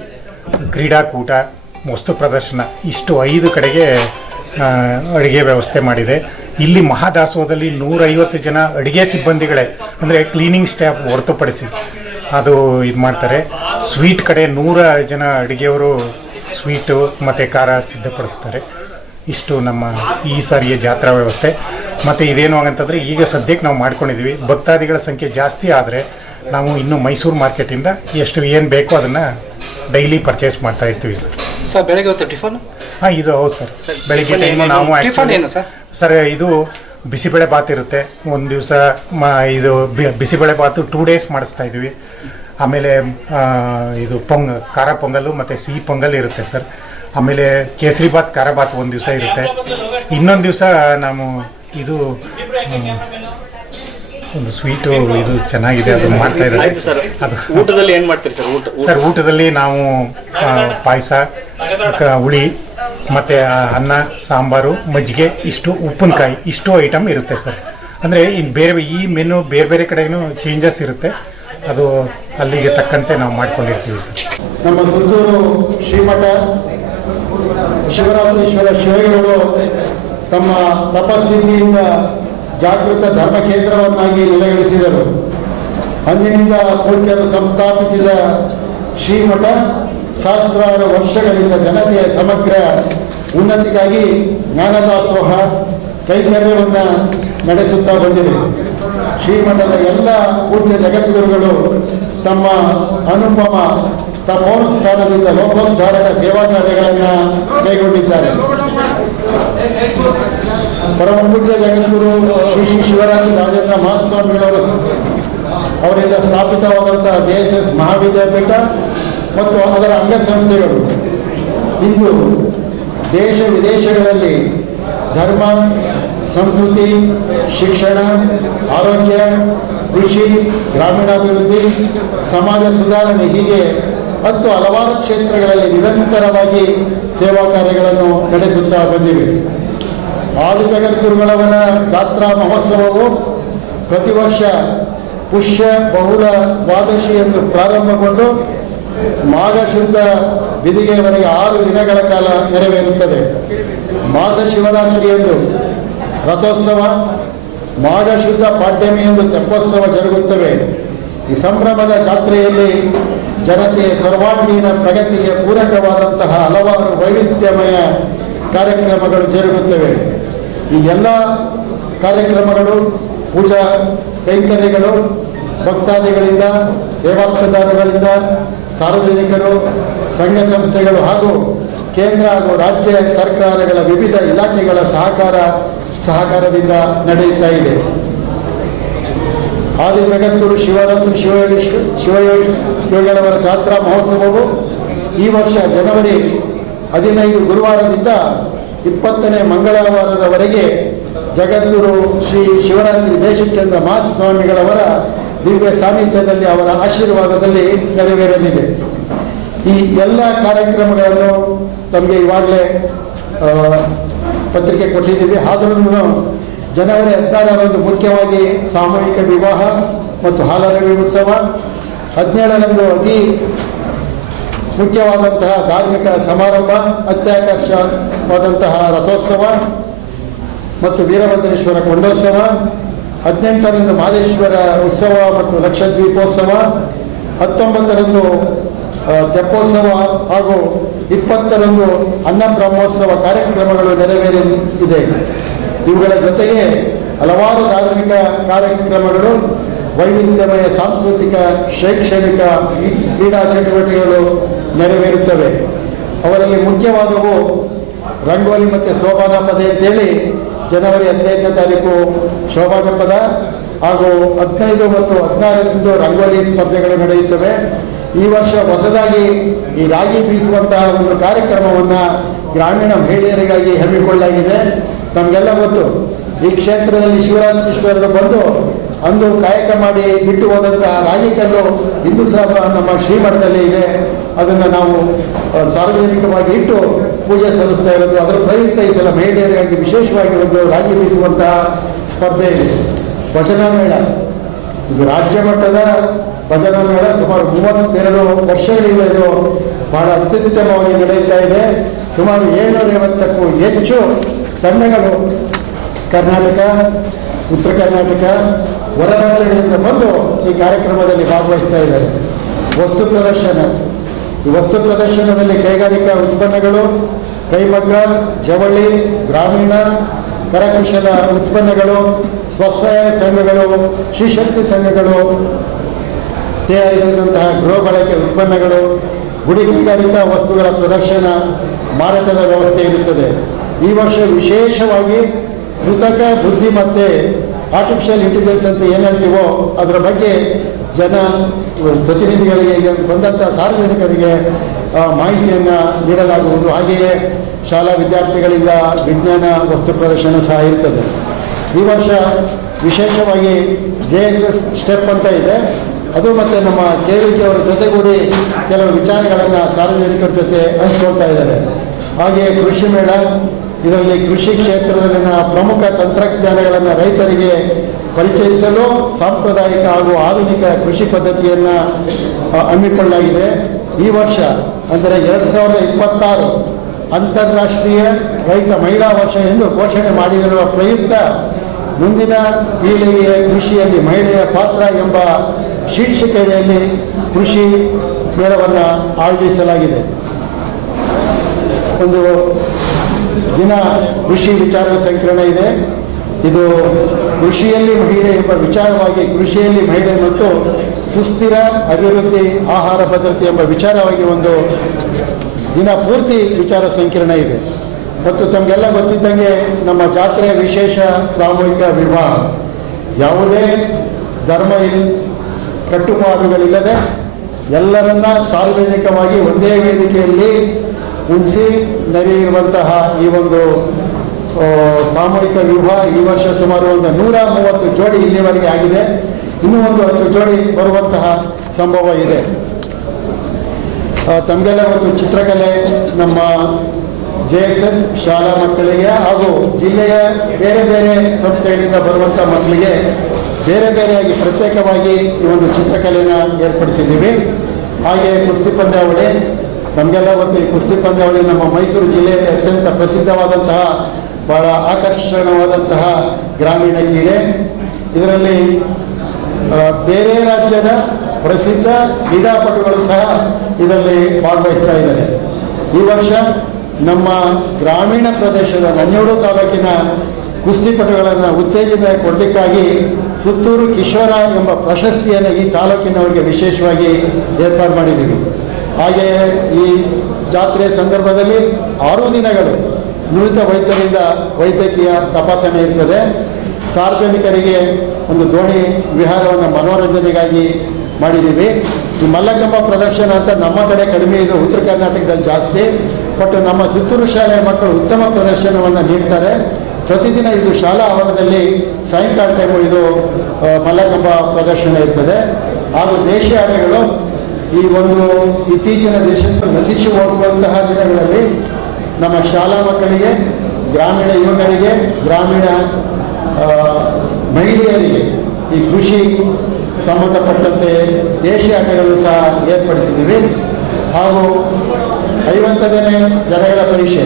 ಕ್ರೀಡಾಕೂಟ, ವಸ್ತು ಪ್ರದರ್ಶನ, ಇಷ್ಟು ಐದು ಕಡೆಗೆ ಅಡುಗೆ ವ್ಯವಸ್ಥೆ ಮಾಡಿದೆ. ಇಲ್ಲಿ ಮಹಾದಾಸೋಹದಲ್ಲಿ ನೂರೈವತ್ತು ಜನ ಅಡುಗೆ ಸಿಬ್ಬಂದಿಗಳೇ, ಅಂದರೆ ಕ್ಲೀನಿಂಗ್ ಸ್ಟಾಫ್ ಹೊರತುಪಡಿಸಿ ಅದು ಇದು ಮಾಡ್ತಾರೆ. ಸ್ವೀಟ್ ಕಡೆ ನೂರ ಜನ ಅಡುಗೆಯವರು ಸ್ವೀಟು ಮತ್ತು ಖಾರ ಸಿದ್ಧಪಡಿಸ್ತಾರೆ. ಇಷ್ಟು ನಮ್ಮ ಈ ಸಾರಿಯ ಜಾತ್ರಾ ವ್ಯವಸ್ಥೆ. ಮತ್ತು ಇದೇನು ಆಗಂತಂದ್ರೆ ಈಗ ಸದ್ಯಕ್ಕೆ ನಾವು ಮಾಡ್ಕೊಂಡಿದ್ದೀವಿ ಭಕ್ತಾದಿಗಳ ಸಂಖ್ಯೆ ಜಾಸ್ತಿ ಆದರೆ ನಾವು ಇನ್ನು ಮೈಸೂರು ಮಾರ್ಕೆಟಿಂದ ಎಷ್ಟು ಏನು ಬೇಕೋ ಅದನ್ನು ಡೈಲಿ ಪರ್ಚೇಸ್ ಮಾಡ್ತಾ ಇರ್ತೀವಿ ಸರ್. ಸರ್ ಬೆಳಗ್ಗೆ ಹೊತ್ತು ಟಿಫನ್? ಹಾಂ ಇದು ಹೌದು ಸರ್. ಬೆಳಗ್ಗೆ ಟೈಮು ನಾವು ಟಿಫನ್ actually- ಏನು ಸರ್? ಸರ್ ಇದು ಬಿಸಿಬೇಳೆ ಬಾತ್ ಇರುತ್ತೆ. ಒಂದು ದಿವಸ ಮ ಇದು ಬಿ- ಬಿಸಿಬೇಳೆ ಬಾತು ಟೂ ಡೇಸ್ ಮಾಡಿಸ್ತಾ ಇದ್ದೀವಿ. ಆಮೇಲೆ ಆ, ಇದು ಪೊಂಗ ಖಾರ ಪೊಂಗಲ್ಲು ಮತ್ತು ಸಿಹಿ ಪೊಂಗಲ್ ಇರುತ್ತೆ ಸರ್. ಆಮೇಲೆ ಕೇಸರಿ ಬಾತ್ ಖಾರ ಬಾತ್ ಒಂದು ದಿವಸ ಇರುತ್ತೆ. ಇನ್ನೊಂದು ದಿವಸ ನಾವು ಇದು ಒಂದು ಸ್ವೀಟು ಇದು ಚೆನ್ನಾಗಿದೆ ಅದು ಮಾಡ್ತಾ ಇದ್ದಾರೆ. ಆಯ್ತು ಸರ್ ಅದು ಊಟದಲ್ಲಿ ಏನು ಮಾಡ್ತೀರಿ ಸರ್? ಊಟ ಊಟ- ಸರ್ ಊಟದಲ್ಲಿ ನಾವು ಪಾಯಸ ಹುಳಿ ಮತ್ತು ಅನ್ನ ಸಾಂಬಾರು ಮಜ್ಜಿಗೆ ಇಷ್ಟು ಉಪ್ಪಿನಕಾಯಿ ಇಷ್ಟು ಐಟಮ್ ಇರುತ್ತೆ ಸರ್. ಅಂದರೆ ಇನ್ನು ಬೇರೆ ಈ ಮೆನು ಬೇರೆ ಬೇರೆ ಕಡೆಯೂ ಚೇಂಜಸ್ ಇರುತ್ತೆ. ಅದು ಅಲ್ಲಿಗೆ ತಕ್ಕಂತೆ ನಾವು ಮಾಡ್ಕೊಂಡಿರ್ತೀವಿ ಸರ್. ನಮ್ಮ ಸಂತೂರು ಶ್ರೀಮಠ ಶಿವರಾತ್ರೀಶ್ವರ ಶಿವಗಳು ತಮ್ಮ ತಪಸ್ಥಿತಿಯಿಂದ ಜಾಗೃತ ಧರ್ಮ ಕೇಂದ್ರವನ್ನಾಗಿ ನೆಲೆಗಳಿಸಿದರು ಅಂದಿನಿಂದ ಪೂಜ್ಯರು ಸಂಸ್ಥಾಪಿಸಿದ ಶ್ರೀಮಠ ಸಹಸ್ರಾರು ವರ್ಷಗಳಿಂದ ಜನತೆಯ ಸಮಗ್ರ ಉನ್ನತಿಗಾಗಿ ಜ್ಞಾನದಾಸೋಹ ಕೈಕರ್ಯವನ್ನು ನಡೆಸುತ್ತಾ ಬಂದಿದೆ. ಶ್ರೀಮಠದ ಎಲ್ಲ ಪೂಜ್ಯ ಜಗದ್ಗುರುಗಳು ತಮ್ಮ ಅನುಪಮ ತಪೋನುಷ್ಠಾನದಿಂದ ಲೋಕೋದ್ಧಾರಕ ಸೇವಾ ಕಾರ್ಯಗಳನ್ನು ಕೈಗೊಂಡಿದ್ದಾರೆ. ಪರಮ ಪೂಜ್ಯ ಜಗದ್ಗುರು ಶ್ರೀ ಶ್ರೀ ಶಿವರಾಜ ರಾಜೇಂದ್ರ ಮಹಾಸ್ವಾಮಿಗಳವರು ಅವರಿಂದ ಸ್ಥಾಪಿತವಾದಂತಹ ಜೆ ಎಸ್ ಎಸ್ ಮಹಾವಿದ್ಯಾಪೀಠ ಮತ್ತು ಅದರ ಅಂಗಸಂಸ್ಥೆಗಳು. ಇಂದು ದೇಶ ವಿದೇಶಗಳಲ್ಲಿ ಧರ್ಮ, ಸಂಸ್ಕೃತಿ, ಶಿಕ್ಷಣ, ಆರೋಗ್ಯ, ಕೃಷಿ, ಗ್ರಾಮೀಣಾಭಿವೃದ್ಧಿ, ಸಮಾಜ ಸುಧಾರಣೆ ಹೀಗೆ ಹತ್ತು ಹಲವಾರು ಕ್ಷೇತ್ರಗಳಲ್ಲಿ ನಿರಂತರವಾಗಿ ಸೇವಾ ಕಾರ್ಯಗಳನ್ನು ನಡೆಸುತ್ತಾ ಬಂದಿವೆ. ಆದಿ ಜಗದ್ಗುರುಗಳವರ ಜಾತ್ರಾ ಮಹೋತ್ಸವವು ಪ್ರತಿ ವರ್ಷ ಪುಷ್ಯ, ಬಹುಳ, ದ್ವಾದಶಿ ಎಂದು ಪ್ರಾರಂಭಗೊಂಡು ಮಾಘ ಶುದ್ಧ ಬಿದಿಗೆಯವರೆಗೆ ಆರು ದಿನಗಳ ಕಾಲ ನೆರವೇರುತ್ತದೆ. ಮಾಸ ಶಿವರಾತ್ರಿಯಂದು ರಥೋತ್ಸವ, ಮಾಘ ಶುದ್ಧ ಪಾಡ್ಯಮಿ ಎಂದು ತೆಪ್ಪೋತ್ಸವ ಜರುಗುತ್ತವೆ. ಈ ಸಂಭ್ರಮದ ಜಾತ್ರೆಯಲ್ಲಿ ಜನತೆಯ ಸರ್ವಾಂಗೀಣ ಪ್ರಗತಿಗೆ ಪೂರಕವಾದಂತಹ ಹಲವಾರು ವೈವಿಧ್ಯಮಯ ಕಾರ್ಯಕ್ರಮಗಳು ಜರುಗುತ್ತವೆ. ಈ ಎಲ್ಲ ಕಾರ್ಯಕ್ರಮಗಳು ಪೂಜಾ ಕೈಂಕರ್ಯಗಳು, ಭಕ್ತಾದಿಗಳಿಂದ ಸೇವಾರ್ಥದಾರಗಳಿಂದ ಸಾರ್ವಜನಿಕರು, ಸಂಘ ಸಂಸ್ಥೆಗಳು ಹಾಗೂ ಕೇಂದ್ರ ಹಾಗೂ ರಾಜ್ಯ ಸರ್ಕಾರಗಳ ವಿವಿಧ ಇಲಾಖೆಗಳ ಸಹಕಾರ ಸಹಕಾರದಿಂದ ನಡೆಯುತ್ತಾ ಇದೆ. ಆದಿ ಜಗದ್ಗುರು ಶಿವರಾತ್ರಿ ಶಿವ ಶಿವಯೋಗಿ ಯೋಗಿಗಳವರ ಜಾತ್ರಾ ಮಹೋತ್ಸವವು ಈ ವರ್ಷ ಜನವರಿ ಹದಿನೈದು ಗುರುವಾರದಿಂದ ಇಪ್ಪತ್ತನೇ ಮಂಗಳವಾರದವರೆಗೆ ಜಗದ್ಗುರು ಶ್ರೀ ಶಿವರಾತ್ರಿ ದೇಶಿಕೇಂದ್ರ ಮಹಾಸ್ವಾಮಿಗಳವರ ದಿವ್ಯ ಸಾನ್ನಿಧ್ಯದಲ್ಲಿ ಅವರ ಆಶೀರ್ವಾದದಲ್ಲಿ ನೆರವೇರಲಿದೆ. ಈ ಎಲ್ಲ ಕಾರ್ಯಕ್ರಮಗಳನ್ನು ತಮಗೆ ಇವಾಗಲೇ ಪತ್ರಿಕೆ ಕೊಟ್ಟಿದ್ದೀವಿ. ಆದರೂ ಜನವರಿ ಹದಿನಾರರಂದು ಮುಖ್ಯವಾಗಿ ಸಾಮೂಹಿಕ ವಿವಾಹ ಮತ್ತು ಹಾಲರವಿ ಉತ್ಸವ. ಹದಿನೇಳರಂದು ಅತಿ ಮುಖ್ಯವಾದಂತಹ ಧಾರ್ಮಿಕ ಸಮಾರಂಭ ಅತ್ಯಾಕರ್ಷವಾದಂತಹ ರಥೋತ್ಸವ ಮತ್ತು ವೀರಭದ್ರೇಶ್ವರ ಕೊಂಡೋತ್ಸವ. ಹದಿನೆಂಟರಂದು ಮಾದೇಶ್ವರ ಉತ್ಸವ ಮತ್ತು ಲಕ್ಷದ್ವೀಪೋತ್ಸವ. ಹತ್ತೊಂಬತ್ತರಂದು ತೆಪ್ಪೋತ್ಸವ ಹಾಗೂ ಇಪ್ಪತ್ತರಂದು ಅನ್ನಬ್ರಹ್ಮೋತ್ಸವ ಕಾರ್ಯಕ್ರಮಗಳು ನೆರವೇರಲಿದೆ ಇವುಗಳ ಜೊತೆಗೆ ಹಲವಾರು ಧಾರ್ಮಿಕ ಕಾರ್ಯಕ್ರಮಗಳು, ವೈವಿಧ್ಯಮಯ ಸಾಂಸ್ಕೃತಿಕ, ಶೈಕ್ಷಣಿಕ ಕ್ರೀಡಾ ಚಟುವಟಿಕೆಗಳು ನೆರವೇರುತ್ತವೆ. ಅವರಲ್ಲಿ ಮುಖ್ಯವಾದವು ರಂಗೋಲಿ ಮತ್ತು ಶೋಭಾನ ಪದ ಅಂತೇಳಿ ಜನವರಿ ಹದಿನೈದನೇ ತಾರೀಕು ಶೋಭಾನ ಪದ ಹಾಗೂ ಹದಿನೈದು ಮತ್ತು ಹದಿನಾರರಂದು ರಂಗೋಲಿ ಸ್ಪರ್ಧೆಗಳು ನಡೆಯುತ್ತವೆ. ಈ ವರ್ಷ ಹೊಸದಾಗಿ ಈ ರಾಗಿ ಬೀಸುವಂತಹ ಒಂದು ಕಾರ್ಯಕ್ರಮವನ್ನು ಗ್ರಾಮೀಣ ಮಹಿಳೆಯರಿಗಾಗಿ ಹಮ್ಮಿಕೊಳ್ಳಲಾಗಿದೆ. ನಮಗೆಲ್ಲ ಗೊತ್ತು. ಈ ಕ್ಷೇತ್ರದಲ್ಲಿ ಶಿವರಾತ್ರೀಶ್ವರರು ಬಂದು ಅಂದು ಕಾಯಕ ಮಾಡಿ ಬಿಟ್ಟು ಹೋದಂತಹ ರಾಗಿಕಲ್ಲು ಇಂದು ಸಹ ನಮ್ಮ ಶ್ರೀಮಠದಲ್ಲಿ ಇದೆ. ಅದನ್ನು ನಾವು ಸಾರ್ವಜನಿಕವಾಗಿ ಇಟ್ಟು ಪೂಜೆ ಸಲ್ಲಿಸ್ತಾ ಇರೋದು, ಅದರ ಪ್ರಯುಕ್ತ ಈ ಸಲ ಮಹಿಳೆಯರಿಗಾಗಿ ವಿಶೇಷವಾಗಿ ಒಂದು ರಾಗಿ ಬೀಸುವಂತಹ ಸ್ಪರ್ಧೆ ಇದೆ. ಭಜನಾ ಮೇಳ. ಇದು ರಾಜ್ಯ ಮಟ್ಟದ ಭಜನಾ ಮೇಳ, ಸುಮಾರು ಮೂವತ್ತೆರಡು ವರ್ಷಗಳಿಂದ ಇದು ಬಹಳ ಅತ್ಯುತ್ತಮವಾಗಿ ನಡೆಯುತ್ತಾ ಇದೆ. ಸುಮಾರು ಏಳ್ನೂರ ಐವತ್ತಕ್ಕೂ ಹೆಚ್ಚು ತಂಡಗಳು ಕರ್ನಾಟಕ, ಉತ್ತರ ಕರ್ನಾಟಕ, ಹೊರ ರಾಜ್ಯಗಳಿಂದ ಬಂದು ಈ ಕಾರ್ಯಕ್ರಮದಲ್ಲಿ ಭಾಗವಹಿಸ್ತಾ ಇದ್ದಾರೆ. ವಸ್ತು ಪ್ರದರ್ಶನ. ಈ ವಸ್ತು ಪ್ರದರ್ಶನದಲ್ಲಿ ಕೈಗಾರಿಕಾ ಉತ್ಪನ್ನಗಳು, ಕೈಮಗ್ಗ, ಜವಳಿ, ಗ್ರಾಮೀಣ, ಕರಕುಶಲ ಉತ್ಪನ್ನಗಳು, ಸ್ವಸಹಾಯ ಸಂಘಗಳು ಶ್ರೀಶಕ್ತಿ ಸಂಘಗಳು ತಯಾರಿಸಿದಂತಹ ಗೃಹ ಬಳಕೆ ಉತ್ಪನ್ನಗಳು, ಗುಡಿ ಕೈಗಾರಿಕಾ ವಸ್ತುಗಳ ಪ್ರದರ್ಶನ, ಮಾರಾಟದ ವ್ಯವಸ್ಥೆ ಇರುತ್ತದೆ. ಈ ವರ್ಷ ವಿಶೇಷವಾಗಿ ಕೃತಕ ಬುದ್ಧಿಮತ್ತೆ ಆರ್ಟಿಫಿಷಿಯಲ್ ಇಂಟೆಲಿಜೆನ್ಸ್ ಅಂತ ಏನು ಹೇಳ್ತೀವೋ ಅದರ ಬಗ್ಗೆ ಜನ, ಪ್ರತಿನಿಧಿಗಳಿಗೆ ಬಂದಂಥ ಸಾರ್ವಜನಿಕರಿಗೆ ಮಾಹಿತಿಯನ್ನು ನೀಡಲಾಗುವುದು. ಹಾಗೆಯೇ ಶಾಲಾ ವಿದ್ಯಾರ್ಥಿಗಳಿಂದ ವಿಜ್ಞಾನ ವಸ್ತು ಪ್ರದರ್ಶನ ಸಹ ಇರ್ತದೆ. ಈ ವರ್ಷ ವಿಶೇಷವಾಗಿ ಜೆ ಎಸ್ ಎಸ್ ಸ್ಟೆಪ್ ಅಂತ ಇದೆ. ಅದು ಮತ್ತು ನಮ್ಮ ಕೆ ವಿ ಕೆ ಅವರ ಜೊತೆಗೂಡಿ ಕೆಲವು ವಿಚಾರಗಳನ್ನು ಸಾರ್ವಜನಿಕರ ಜೊತೆ ಹಂಚ್ಕೊಳ್ತಾ ಇದ್ದಾರೆ. ಹಾಗೆಯೇ ಕೃಷಿ ಮೇಳ, ಇದರಲ್ಲಿ ಕೃಷಿ ಕ್ಷೇತ್ರದಲ್ಲಿನ ಪ್ರಮುಖ ತಂತ್ರಜ್ಞಾನಗಳನ್ನು ರೈತರಿಗೆ ಪರಿಚಯಿಸಲು ಸಾಂಪ್ರದಾಯಿಕ ಹಾಗೂ ಆಧುನಿಕ ಕೃಷಿ ಪದ್ಧತಿಯನ್ನು ಹಮ್ಮಿಕೊಳ್ಳಲಾಗಿದೆ. ಈ ವರ್ಷ, ಅಂದರೆ ಎರಡು ಸಾವಿರದ ಇಪ್ಪತ್ತಾರು ಅಂತಾರಾಷ್ಟ್ರೀಯ ರೈತ ಮಹಿಳಾ ವರ್ಷ ಎಂದು ಘೋಷಣೆ ಮಾಡಿರುವ ಪ್ರಯುಕ್ತ ಮುಂದಿನ ಪೀಳಿಗೆಯ ಕೃಷಿಯಲ್ಲಿ ಮಹಿಳೆಯ ಪಾತ್ರ ಎಂಬ ಶೀರ್ಷಿಕೆಯಲ್ಲಿ ಕೃಷಿ ಮೇಳವನ್ನು ಆಯೋಜಿಸಲಾಗಿದೆ. ಒಂದು ದಿನ ಕೃಷಿ ವಿಚಾರ ಸಂಕಿರಣ ಇದೆ. ಇದು ಕೃಷಿಯಲ್ಲಿ ಮಹಿಳೆ ಎಂಬ ವಿಚಾರವಾಗಿ ಕೃಷಿಯಲ್ಲಿ ಮಹಿಳೆ ಮತ್ತು ಸುಸ್ಥಿರ ಅಭಿವೃದ್ಧಿ ಆಹಾರ ಭದ್ರತೆ ಎಂಬ ವಿಚಾರವಾಗಿ ಒಂದು ದಿನ ಪೂರ್ತಿ ವಿಚಾರ ಸಂಕಿರಣ ಇದೆ. ಮತ್ತು ತಮಗೆಲ್ಲ ಗೊತ್ತಿದ್ದಂಗೆ ನಮ್ಮ ಜಾತ್ರೆ ವಿಶೇಷ ಸಾಮೂಹಿಕ ವಿವಾಹ. ಯಾವುದೇ ಧರ್ಮ ಇಲ್, ಕಟ್ಟುಪಾಡುಗಳಿಲ್ಲದೆ ಎಲ್ಲರನ್ನ ಸಾರ್ವಜನಿಕವಾಗಿ ಒಂದೇ ವೇದಿಕೆಯಲ್ಲಿ ಉಳಿಸಿ ನಡೆಯಿರುವಂತಹ ಈ ಒಂದು ಸಾಮೂಹಿಕ ವಿವಾಹ ಈ ವರ್ಷ ಸುಮಾರು ಒಂದು ನೂರ ಮೂವತ್ತು ಜೋಡಿ ಇಲ್ಲಿವರೆಗೆ ಆಗಿದೆ. ಇನ್ನೂ ಒಂದು ಹತ್ತು ಜೋಡಿ ಬರುವಂತಹ ಸಂಭವ ಇದೆ. ತಮಗೆಲ್ಲ ಒಂದು ಚಿತ್ರಕಲೆ ನಮ್ಮ ಜೆ ಎಸ್ ಎಸ್ ಶಾಲಾ ಮಕ್ಕಳಿಗೆ ಹಾಗೂ ಜಿಲ್ಲೆಯ ಬೇರೆ ಬೇರೆ ಸಂಸ್ಥೆಗಳಿಂದ ಬರುವಂಥ ಮಕ್ಕಳಿಗೆ ಬೇರೆ ಬೇರೆಯಾಗಿ ಪ್ರತ್ಯೇಕವಾಗಿ ಈ ಒಂದು ಚಿತ್ರಕಲೆಯನ್ನು ಏರ್ಪಡಿಸಿದ್ದೀವಿ. ಹಾಗೆ ಕುಸ್ತಿ ಪಂದ್ಯಾವಳಿ ನಮಗೆಲ್ಲ ಗೊತ್ತು, ಈ ಕುಸ್ತಿ ಪಂದ್ಯಾವಳಿ ನಮ್ಮ ಮೈಸೂರು ಜಿಲ್ಲೆಯಲ್ಲಿ ಅತ್ಯಂತ ಪ್ರಸಿದ್ಧವಾದಂತಹ, ಬಹಳ ಆಕರ್ಷಣವಾದಂತಹ ಗ್ರಾಮೀಣ ಕ್ರೀಡೆ. ಇದರಲ್ಲಿ ಬೇರೆ ರಾಜ್ಯದ ಪ್ರಸಿದ್ಧ ಕ್ರೀಡಾಪಟುಗಳು ಸಹ ಇದರಲ್ಲಿ ಭಾಗವಹಿಸ್ತಾ ಇದ್ದಾರೆ. ಈ ವರ್ಷ ನಮ್ಮ ಗ್ರಾಮೀಣ ಪ್ರದೇಶದ ನಂಜೋಡು ತಾಲೂಕಿನ ಕುಸ್ತಿಪಟುಗಳನ್ನು ಉತ್ತೇಜನ ಕೊಡಲಿಕ್ಕಾಗಿ ಸುತ್ತೂರು ಕಿಶೋರ ಎಂಬ ಪ್ರಶಸ್ತಿಯನ್ನು ಈ ತಾಲೂಕಿನವರಿಗೆ ವಿಶೇಷವಾಗಿ ಏರ್ಪಾಡು ಮಾಡಿದ್ದೀವಿ. ಹಾಗೆಯೇ ಈ ಜಾತ್ರೆ ಸಂದರ್ಭದಲ್ಲಿ ಆರು ದಿನಗಳು ನುರಿತ ವೈದ್ಯರಿಂದ ವೈದ್ಯಕೀಯ ತಪಾಸಣೆ ಇರ್ತದೆ. ಸಾರ್ವಜನಿಕರಿಗೆ ಒಂದು ದೋಣಿ ವಿಹಾರವನ್ನು ಮನೋರಂಜನೆಗಾಗಿ ಮಾಡಿದ್ದೀವಿ. ಈ ಮಲ್ಲಕಂಬ ಪ್ರದರ್ಶನ ಅಂತ ನಮ್ಮ ಕಡೆ ಕಡಿಮೆ ಇದು, ಉತ್ತರ ಕರ್ನಾಟಕದಲ್ಲಿ ಜಾಸ್ತಿ. ಬಟ್ ನಮ್ಮ ಸುತ್ತೂರು ಶಾಲೆಯ ಮಕ್ಕಳು ಉತ್ತಮ ಪ್ರದರ್ಶನವನ್ನು ನೀಡ್ತಾರೆ. ಪ್ರತಿದಿನ ಇದು ಶಾಲಾ ಆವರಣದಲ್ಲಿ ಸಾಯಂಕಾಲ ಟೈಮು ಇದು ಮಲ್ಲಕಂಬ ಪ್ರದರ್ಶನ ಇರ್ತದೆ. ಹಾಗೂ ದೇಶೀಯ ಆಟಗಳು ಈ ಒಂದು ಇತ್ತೀಚಿನ ದೇಶಕ್ಕೆ ನಶಿಸಿ ಹೋಗುವಂತಹ ದಿನಗಳಲ್ಲಿ ನಮ್ಮ ಶಾಲಾ ಮಕ್ಕಳಿಗೆ, ಗ್ರಾಮೀಣ ಯುವಕರಿಗೆ, ಗ್ರಾಮೀಣ ಮಹಿಳೆಯರಿಗೆ ಈ ಕೃಷಿ ಸಂಬಂಧಪಟ್ಟಂತೆ ದೇಶೀಯ ಆಟಗಳು ಸಹ ಏರ್ಪಡಿಸಿದ್ದೀವಿ. ಹಾಗೂ ಐವತ್ತನೇ ಜನಗಳ ಪರೀಕ್ಷೆ.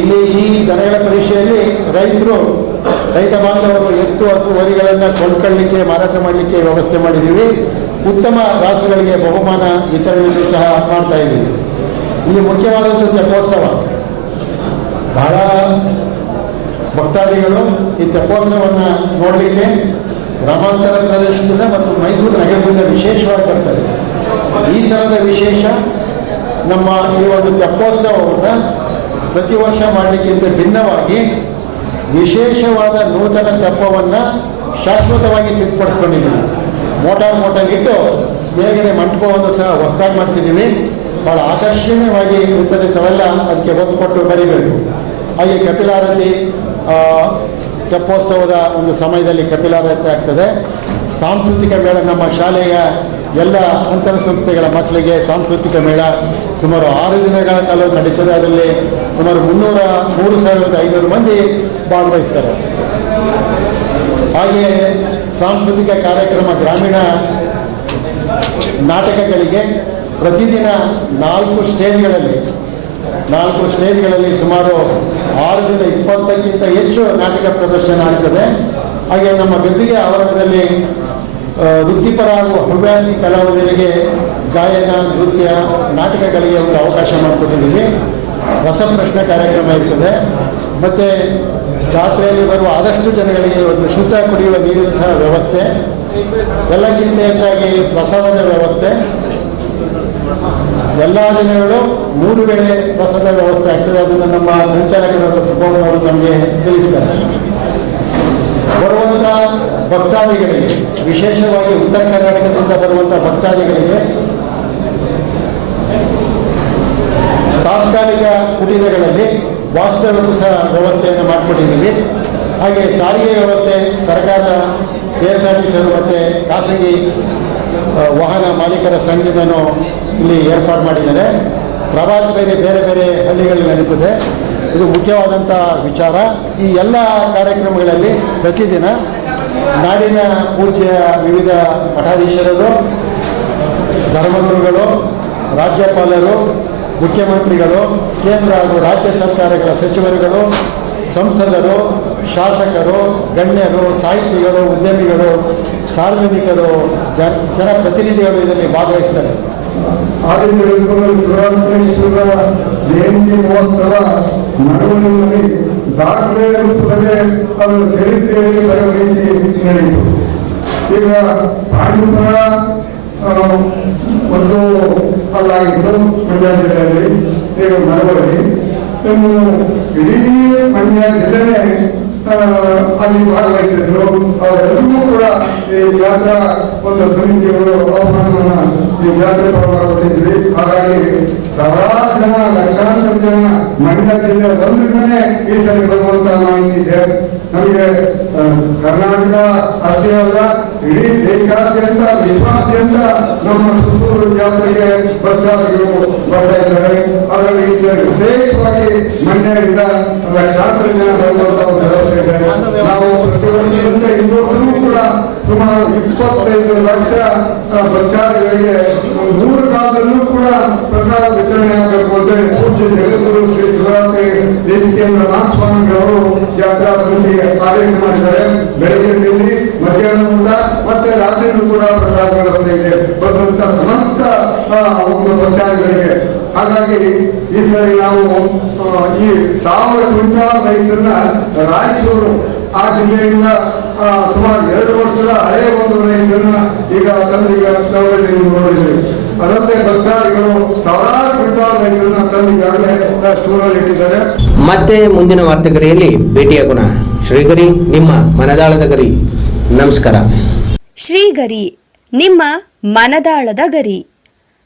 ಇಲ್ಲಿ ಈ ದನಗಳ ಪರೀಕ್ಷೆಯಲ್ಲಿ ರೈತರು, ರೈತ ಬಾಂಧವರು ಎತ್ತು ಹಸು ವರಿಗಳನ್ನು ಕೊಂಡ್ಕೊಳ್ಳಲಿಕ್ಕೆ ಮಾರಾಟ ಮಾಡಲಿಕ್ಕೆ ವ್ಯವಸ್ಥೆ ಮಾಡಿದ್ದೀವಿ. ಉತ್ತಮ ರಾಸುಗಳಿಗೆ ಬಹುಮಾನ ವಿತರಣೆಯನ್ನು ಸಹ ಮಾಡ್ತಾ ಇದ್ದೀವಿ. ಇಲ್ಲಿ ಮುಖ್ಯವಾದಂಥ ತೆಪ್ಪೋತ್ಸವ. ಬಹಳ ಭಕ್ತಾದಿಗಳು ಈ ತೆಪ್ಪೋತ್ಸವವನ್ನು ನೋಡಲಿಕ್ಕೆ ಗ್ರಾಮಾಂತರ ಪ್ರದೇಶದಿಂದ ಮತ್ತು ಮೈಸೂರು ನಗರದಿಂದ ವಿಶೇಷವಾಗಿ ಬರ್ತಾರೆ. ಈ ಸಲದ ವಿಶೇಷ ನಮ್ಮ ಈ ಒಂದು ತೆಪ್ಪೋತ್ಸವವನ್ನು ಪ್ರತಿ ವರ್ಷ ಮಾಡಲಿಕ್ಕಿಂತ ಭಿನ್ನವಾಗಿ ವಿಶೇಷವಾದ ನೂತನ ತೆಪ್ಪವನ್ನು ಶಾಶ್ವತವಾಗಿ ಸಿದ್ಧಪಡಿಸ್ಕೊಂಡಿದ್ದೀವಿ. ಮೋಟಾರ್ ಮೋಟಾರ್ ಇಟ್ಟು ಮೇಲ್ಗಡೆ ಮಂಟಪವನ್ನು ಸಹ ಹೊಸದಾಗಿ ಮಾಡಿಸಿದ್ದೀವಿ. ಭಾಳ ಆಕರ್ಷಣೀಯವಾಗಿ ಇರ್ತದೆ ತಾವೆಲ್ಲ ಅದಕ್ಕೆ ಒತ್ತು ಕೊಟ್ಟು ಬರೀಬೇಕು. ಹಾಗೆ ಕಪಿಲಾರತಿ ತೆಪ್ಪೋತ್ಸವದ ಒಂದು ಸಮಯದಲ್ಲಿ ಕಪಿಲಾರತಿ ಆಗ್ತದೆ. ಸಾಂಸ್ಕೃತಿಕ ಮೇಳ ನಮ್ಮ ಶಾಲೆಯ ಎಲ್ಲ ಅಂತರ ಸಂಸ್ಥೆಗಳ ಮಕ್ಕಳಿಗೆ ಸಾಂಸ್ಕೃತಿಕ ಮೇಳ ಸುಮಾರು ಆರು ದಿನಗಳ ಕಾಲ ನಡೀತದೆ. ಅದರಲ್ಲಿ ಸುಮಾರು ಮುನ್ನೂರ ಮೂರು ಸಾವಿರದ ಐನೂರು ಮಂದಿ ಭಾಗವಹಿಸ್ತಾರೆ. ಹಾಗೆಯೇ ಸಾಂಸ್ಕೃತಿಕ ಕಾರ್ಯಕ್ರಮ ಗ್ರಾಮೀಣ ನಾಟಕಗಳಿಗೆ ಪ್ರತಿದಿನ ನಾಲ್ಕು ಸ್ಟೇಜ್ಗಳಲ್ಲಿ ನಾಲ್ಕು ಸ್ಟೇಜ್ಗಳಲ್ಲಿ ಸುಮಾರು ಆರು ದಿನ ಇಪ್ಪತ್ತಕ್ಕಿಂತ ಹೆಚ್ಚು ನಾಟಕ ಪ್ರದರ್ಶನ ಆಗ್ತದೆ. ಹಾಗೆ ನಮ್ಮ ಗದ್ದಿಗೆ ಆವರಣದಲ್ಲಿ ವೃತ್ತಿಪರ ಹಾಗೂ ಹವ್ಯಾಸಿ ಕಲಾವಿದರಿಗೆ ಗಾಯನ, ನೃತ್ಯ, ನಾಟಕಗಳಿಗೆ ಒಂದು ಅವಕಾಶ ಮಾಡಿಕೊಟ್ಟಿದ್ದೀವಿ. ರಸಪ್ರಶ್ನೆ ಕಾರ್ಯಕ್ರಮ ಇರ್ತದೆ. ಮತ್ತು ಜಾತ್ರೆಯಲ್ಲಿ ಬರುವ ಆದಷ್ಟು ಜನಗಳಿಗೆ ಒಂದು ಶುದ್ಧ ಕುಡಿಯುವ ನೀರಿನ ಸಹ ವ್ಯವಸ್ಥೆ. ಎಲ್ಲಕ್ಕಿಂತ ಹೆಚ್ಚಾಗಿ ಪ್ರಸಾದದ ವ್ಯವಸ್ಥೆ. ಎಲ್ಲ ದಿನಗಳು ಮೂರು ವೇಳೆ ಪ್ರಸಾದ ವ್ಯವಸ್ಥೆ ಆಗ್ತದೆ. ಅದನ್ನು ನಮ್ಮ ಸಂಚಾಲಕರಾದ ಸುಬ್ಬಣ್ಣವರು ನಮಗೆ ತಿಳಿಸಿದ್ದಾರೆ. ಬರುವಂಥ ಭಕ್ತಾದಿಗಳಿಗೆ, ವಿಶೇಷವಾಗಿ ಉತ್ತರ ಕರ್ನಾಟಕದಿಂದ ಬರುವಂಥ ಭಕ್ತಾದಿಗಳಿಗೆ ವಾಸ್ತವ್ಯಕ್ಕೂ ಸಹ ವ್ಯವಸ್ಥೆಯನ್ನು ಮಾಡಿಕೊಟ್ಟಿದ್ದೀವಿ ಹಾಗೆ ಸಾರಿಗೆ ವ್ಯವಸ್ಥೆ, ಸರ್ಕಾರದ K S R T C ಮತ್ತು ಖಾಸಗಿ ವಾಹನ ಮಾಲೀಕರ ಸಂಘದಿಂದನೂ ಇಲ್ಲಿ ಏರ್ಪಾಡು ಮಾಡಿದ್ದಾರೆ. ಪ್ರವಾಸ ಬೇರೆ ಬೇರೆ ಬೇರೆ ಹಳ್ಳಿಗಳಲ್ಲಿ ನಡೀತದೆ. ಇದು ಮುಖ್ಯವಾದಂಥ ವಿಚಾರ. ಈ ಎಲ್ಲ ಕಾರ್ಯಕ್ರಮಗಳಲ್ಲಿ ಪ್ರತಿದಿನ ನಾಡಿನ ಪೂಜ್ಯ ವಿವಿಧ ಮಠಾಧೀಶರು ಧರ್ಮಗುರುಗಳು, ರಾಜ್ಯಪಾಲರು ಮುಖ್ಯಮಂತ್ರಿಗಳು, ಕೇಂದ್ರ ಹಾಗೂ ರಾಜ್ಯ ಸರ್ಕಾರಗಳ ಸಚಿವರುಗಳು, ಸಂಸದರು, ಶಾಸಕರು, ಗಣ್ಯರು, ಸಾಹಿತಿಗಳು, ಉದ್ಯಮಿಗಳು, ಸಾರ್ವಜನಿಕರು, ಜನ, ಜನಪ್ರತಿನಿಧಿಗಳು ಇದರಲ್ಲಿ ಭಾಗವಹಿಸ್ತಾರೆ. ಜಯಂತಿ ಮಹೋತ್ಸವ ನಡುವಿನಲ್ಲಿ ದಾಖಲೆ ರೂಪದಲ್ಲಿ ಅದು ಚರಿತ್ರೆಯಲ್ಲಿ ನಡೆಯಿತು. ಈಗ ಪಾಂಡುಪುರ ಒಂದು ಅಲ್ಲಾಗಿತ್ತು ಮಂಡ್ಯ ಜಿಲ್ಲೆಯಲ್ಲಿ ಈಗ ಮಳವಳ್ಳಿ ಇನ್ನು ಇಡೀ ಮಂಡ್ಯ ಜಿಲ್ಲೆನೇ ಆ, ಅಲ್ಲಿ ಭಾಗವಹಿಸಿದ್ರು ಅವರೆಲ್ಲರೂ ಕೂಡ ಈ ಜಾತ್ರಾ ಒಂದು ಸಮಿತಿಯವರು ಆಹ್ವಾನವನ್ನ ಈ ಜಾತ್ರೆ ಕೊಟ್ಟಿದ್ವಿ ಹಾಗಾಗಿ ಸಾವಿರಾರು ಜನ ಲಕ್ಷಾಂತರ ಜನ ಮಂಡ್ಯ ಜಿಲ್ಲೆ ಬಂದ್ರೆ ಈ ಸರಿ ಬರುವಂತ ಮಾಹಿತಿ ನಮಗೆ ಕರ್ನಾಟಕ ಅಷ್ಟೇ ಅಲ್ಲ ಇಡೀ ದೇಶಾದ್ಯಂತ ವಿಶ್ವಾದ್ಯಂತ ಒಂದು ಭಕ್ತಾದಿಗಳಿಗೆ ಹಾಗಾಗಿ ಈ ಸರಿ ನಾವು ಈ ಸಾವಿರ ಕ್ವಿಂಟಾಲ್ ರೈಸನ್ನ ರಾಯಚೂರು ಆ ಜಿಲ್ಲೆಯಿಂದ ಆ, ಸುಮಾರು ಎರಡು ವರ್ಷದ ಹಳೆಯ ಒಂದು ರೈಸನ್ನ ಈಗ ತಂದಿಗೆ ಸ್ಟವ್ನಲ್ಲಿ ನೀವು ನೋಡಿದ್ರಿ ಅದಲ್ಲದೆ ಭಕ್ತಾದಿಗಳು ಸಾವಿರಾರು ಕ್ವಿಂಟಾಲ್ ರೈಸನ್ನ ತಂದಿಗೆ ಸ್ಟೋರಲ್ಲಿ ಇಟ್ಟಿದ್ದಾರೆ. ಮತ್ತೆ ಮುಂದಿನ ವಾರ್ತೆಗರಿಯಲ್ಲಿ ಭೇಟಿಯಾಗೋಣ ಶ್ರೀಗರಿ ನಿಮ್ಮ ಮನದಾಳದ ಗರಿ. ನಮಸ್ಕಾರ. ಶ್ರೀಗರಿ ನಿಮ್ಮ ಮನದಾಳದ ಗರಿ.